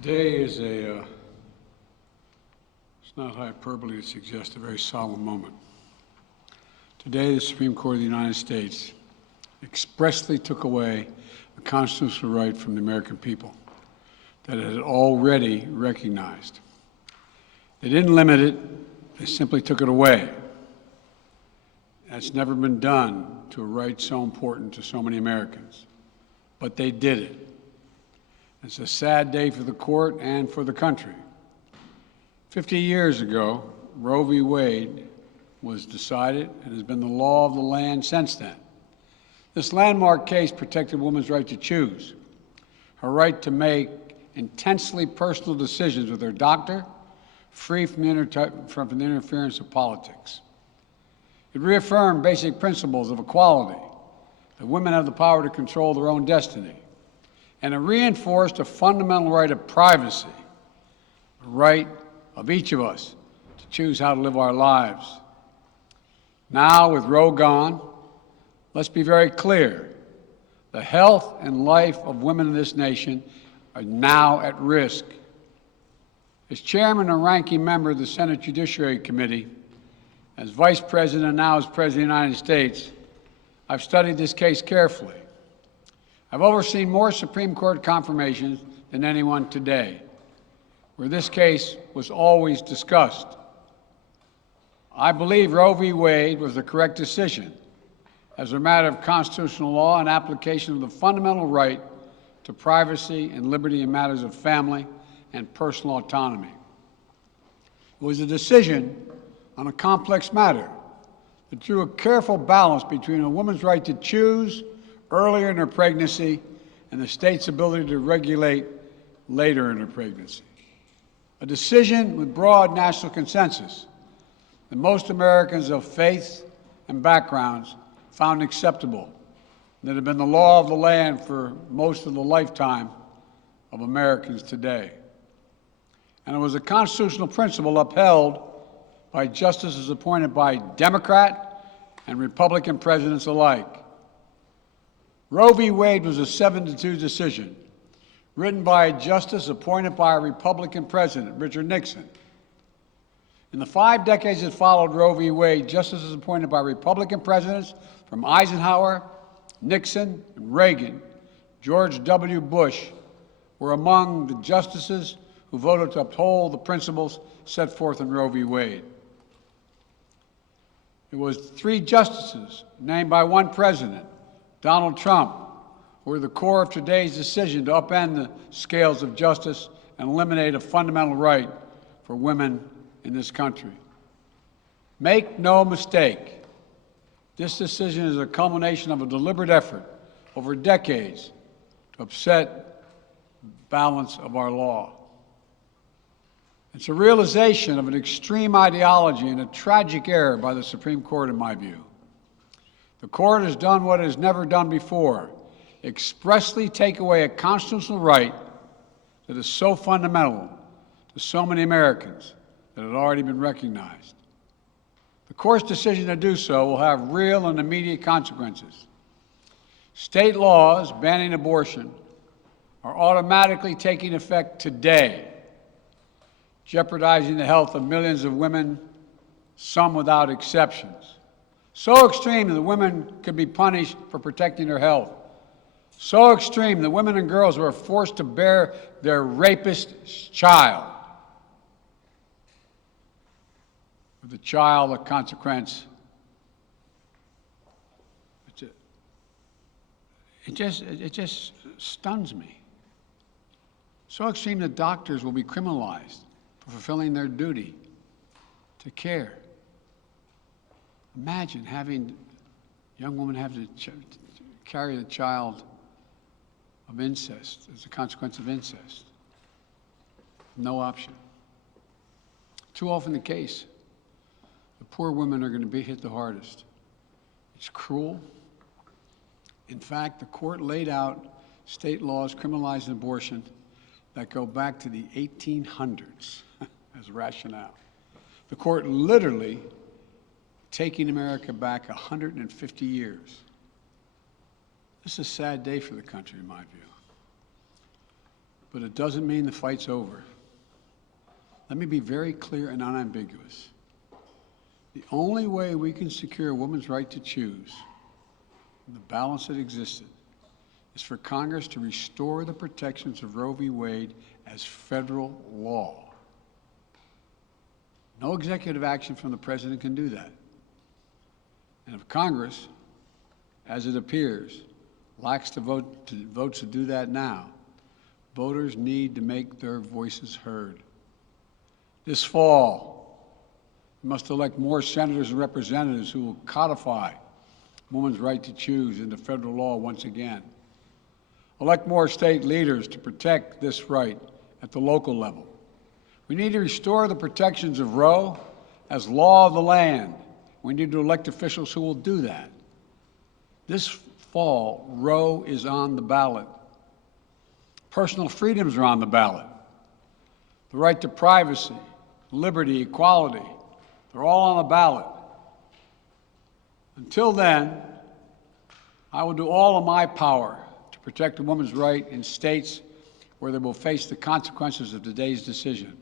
Today is it's not hyperbole to suggest a very solemn moment. Today, the Supreme Court of the United States expressly took away a constitutional right from the American people that it had already recognized. They didn't limit it, they simply took it away. That's never been done to a right so important to so many Americans, but they did it. It's a sad day for the court and for the country. 50 years ago, Roe v. Wade was decided and has been the law of the land since then. This landmark case protected women's right to choose, her right to make intensely personal decisions with her doctor, free from the interference of politics. It reaffirmed basic principles of equality, that women have the power to control their own destiny, and it reinforced a fundamental right of privacy, a right of each of us to choose how to live our lives. Now, with Roe gone, let's be very clear. The health and life of women in this nation are now at risk. As chairman and ranking member of the Senate Judiciary Committee, as vice president and now as president of the United States, I've studied this case carefully. I've overseen more Supreme Court confirmations than anyone today, where this case was always discussed. I believe Roe v. Wade was the correct decision as a matter of constitutional law and application of the fundamental right to privacy and liberty in matters of family and personal autonomy. It was a decision on a complex matter that drew a careful balance between a woman's right to choose earlier in her pregnancy and the state's ability to regulate later in her pregnancy. A decision with broad national consensus that most Americans of faith and backgrounds found acceptable, and that had been the law of the land for most of the lifetime of Americans today. And it was a constitutional principle upheld by justices appointed by Democrat and Republican presidents alike. Roe v. Wade was a 7-2 decision, written by a justice appointed by a Republican president, Richard Nixon. In the 5 decades that followed Roe v. Wade, justices appointed by Republican presidents from Eisenhower, Nixon, and Reagan, George W. Bush, were among the justices who voted to uphold the principles set forth in Roe v. Wade. It was 3 justices named by one president, Donald Trump, who were the core of today's decision to upend the scales of justice and eliminate a fundamental right for women in this country. Make no mistake, this decision is a culmination of a deliberate effort over decades to upset the balance of our law. It's a realization of an extreme ideology and a tragic error by the Supreme Court, in my view. The court has done what it has never done before, expressly take away a constitutional right that is so fundamental to so many Americans that had already been recognized. The court's decision to do so will have real and immediate consequences. State laws banning abortion are automatically taking effect today, jeopardizing the health of millions of women, some without exceptions. So extreme that women could be punished for protecting their health. So extreme that women and girls who are forced to bear their rapist's child, with the child a consequence. It just stuns me. So extreme that doctors will be criminalized for fulfilling their duty to care. Imagine having a young woman have to carry the child of incest as a consequence of incest. No option. Too often the case, the poor women are going to be hit the hardest. It's cruel. In fact, the court laid out state laws criminalizing abortion that go back to the 1800s as rationale. The court literally taking America back 150 years. This is a sad day for the country, in my view. but it doesn't mean the fight's over. Let me be very clear and unambiguous. The only way we can secure a woman's right to choose, the balance that existed, is for Congress to restore the protections of Roe v. Wade as federal law. No executive action from the president can do that. And if Congress, as it appears, lacks the votes to do that now, voters need to make their voices heard. This fall, we must elect more senators and representatives who will codify women's right to choose into federal law once again. Elect more state leaders to protect this right at the local level. We need to restore the protections of Roe as law of the land. We need to elect officials who will do that. This fall, Roe is on the ballot. Personal freedoms are on the ballot. The right to privacy, liberty, equality, they're all on the ballot. Until then, I will do all of my power to protect a woman's right in states where they will face the consequences of today's decision.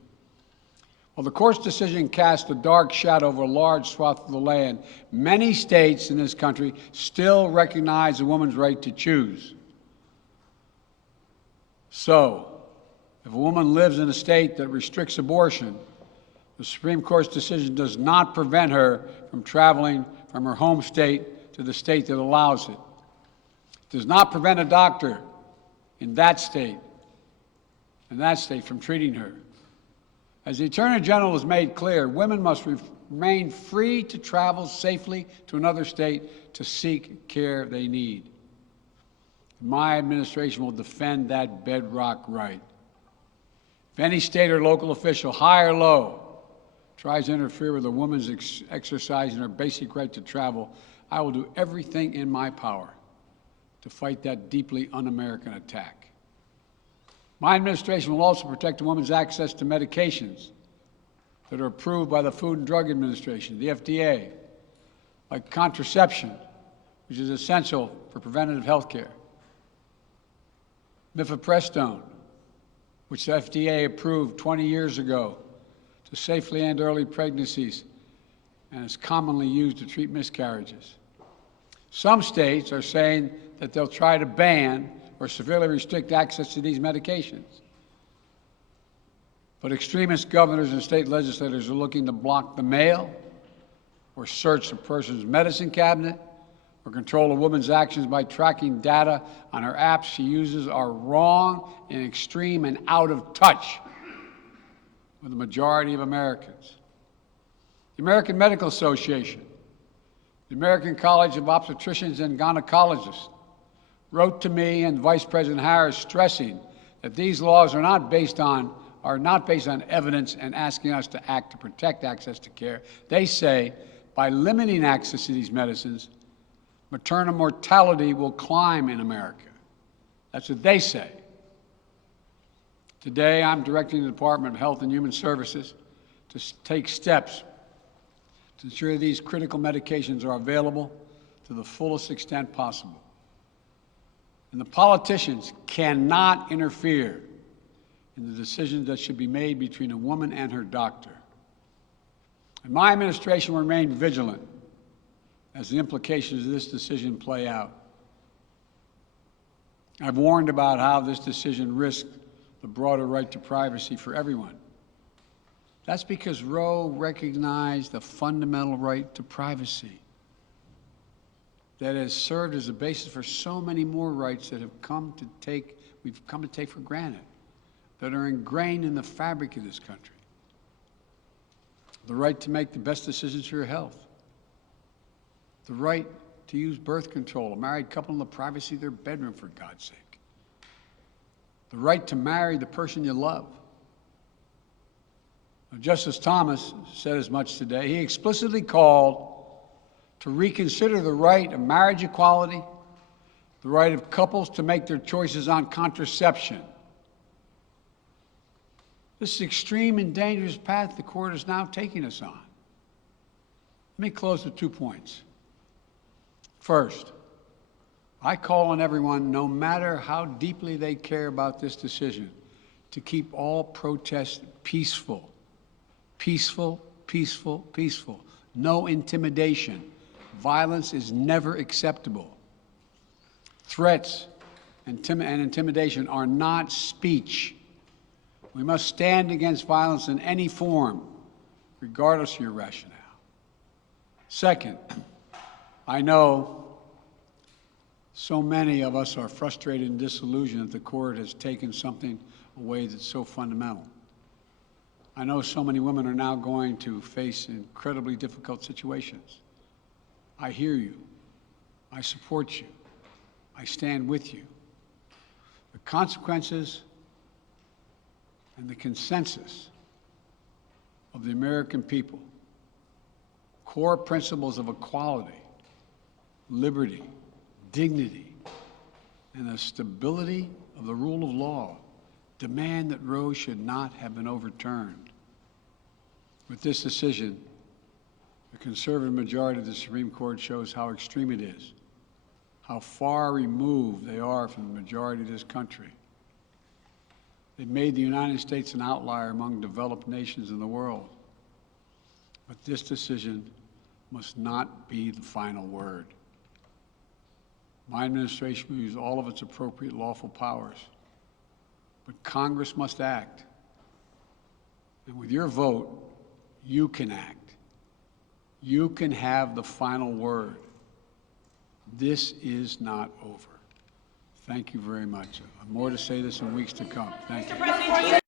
While the court's decision cast a dark shadow over a large swath of the land, many states in this country still recognize a woman's right to choose. So, if a woman lives in a state that restricts abortion, the Supreme Court's decision does not prevent her from traveling from her home state to the state that allows it. It does not prevent a doctor in that state from treating her. As the Attorney General has made clear, women must remain free to travel safely to another state to seek care they need. My administration will defend that bedrock right. If any state or local official, high or low, tries to interfere with a woman's exercising her basic right to travel, I will do everything in my power to fight that deeply un-American attack. My administration will also protect a woman's access to medications that are approved by the Food and Drug Administration, the FDA, like contraception, which is essential for preventative health care, mifepristone, which the FDA approved 20 years ago to safely end early pregnancies and is commonly used to treat miscarriages. Some states are saying that they'll try to ban or severely restrict access to these medications. But extremist governors and state legislators are looking to block the mail or search a person's medicine cabinet or control a woman's actions by tracking data on her apps she uses are wrong and extreme and out of touch with the majority of Americans. The American Medical Association, the American College of Obstetricians and Gynecologists, wrote to me and Vice President Harris stressing that these laws are not based on evidence and asking us to act to protect access to care. They say by limiting access to these medicines, maternal mortality will climb in America. That's what they say. Today, I'm directing the Department of Health and Human Services to take steps to ensure these critical medications are available to the fullest extent possible. And the politicians cannot interfere in the decisions that should be made between a woman and her doctor. And my administration will remain vigilant as the implications of this decision play out. I've warned about how this decision risks the broader right to privacy for everyone. That's because Roe recognized the fundamental right to privacy that has served as a basis for so many more rights that we've come to take for granted, that are ingrained in the fabric of this country. The right to make the best decisions for your health. The right to use birth control, a married couple in the privacy of their bedroom, for God's sake. The right to marry the person you love. Now, Justice Thomas said as much today. He explicitly called to reconsider the right of marriage equality, the right of couples to make their choices on contraception. This is an extreme and dangerous path the court is now taking us on. Let me close with 2 points. First, I call on everyone, no matter how deeply they care about this decision, to keep all protests peaceful. Peaceful, peaceful, peaceful. No intimidation. Violence is never acceptable. Threats and intimidation are not speech. We must stand against violence in any form, regardless of your rationale. Second, I know so many of us are frustrated and disillusioned that the court has taken something away that's so fundamental. I know so many women are now going to face incredibly difficult situations. I hear you. I support you. I stand with you. The consequences and the consensus of the American people, core principles of equality, liberty, dignity, and the stability of the rule of law demand that Roe should not have been overturned. With this decision, the conservative majority of the Supreme Court shows how extreme it is, how far removed they are from the majority of this country. They've made the United States an outlier among developed nations in the world. But this decision must not be the final word. My administration will use all of its appropriate lawful powers, but Congress must act. And with your vote, you can act. You can have the final word. This is not over. Thank you very much. More to say this in weeks to come. Thank you.